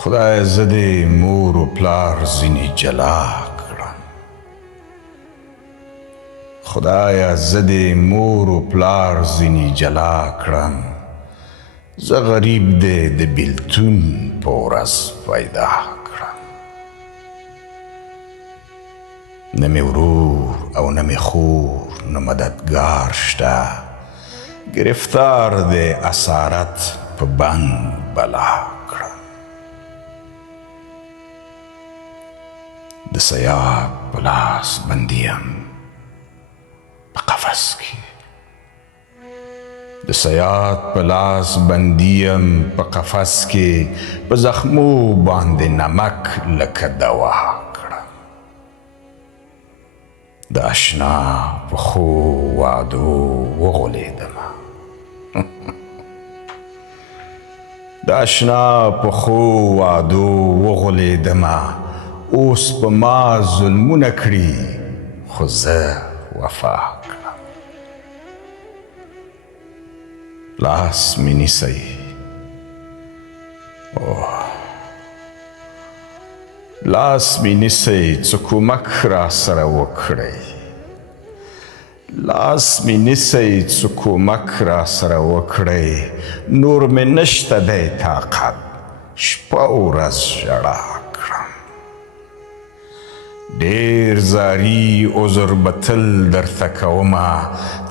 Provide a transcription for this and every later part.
خدای زه دې مور و پلار ځینې جلا کړم. خدایه زه دې مور و پلار ځینې جلا کړم. زه غریب دې د بیلتون په ورځ پیدا کړم. نه مې ورور او نه مې خور نه مددګار شته. گرفتار دې اسارت په بند بلا کړم. د صیاد په لاس بندیم په قفس کې. د صیاد په لاس بندیم په قفس کې. په زخمو باندې نمک لکه دوا کړم. د اشنا په ښو وعدو وغولېدم. د اشنا په ښو وعدو وغولېدم. اوس په ما ظلمونه کړي خو زه وفا کړم. لاس مې نیسئ، لاس مې نیسئ څه کومک را سره وکړئ. لاس مې نیسئ څه کومک را سره وکړئ. نور مې نشته دی طاقت شپه ورځ ژړا کړم. ډېر زاري عذر به تل درته کومه.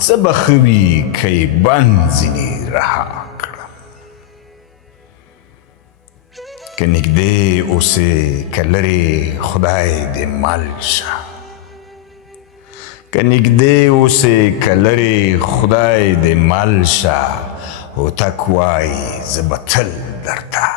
څه به ښه وي که یې بند ځینې رها کړم. که نږدې اوسې که لرې خدای دې مل شه. که نږدې اوسې که لرې خدای دې مل شه. هوتک وایي زه به تل درته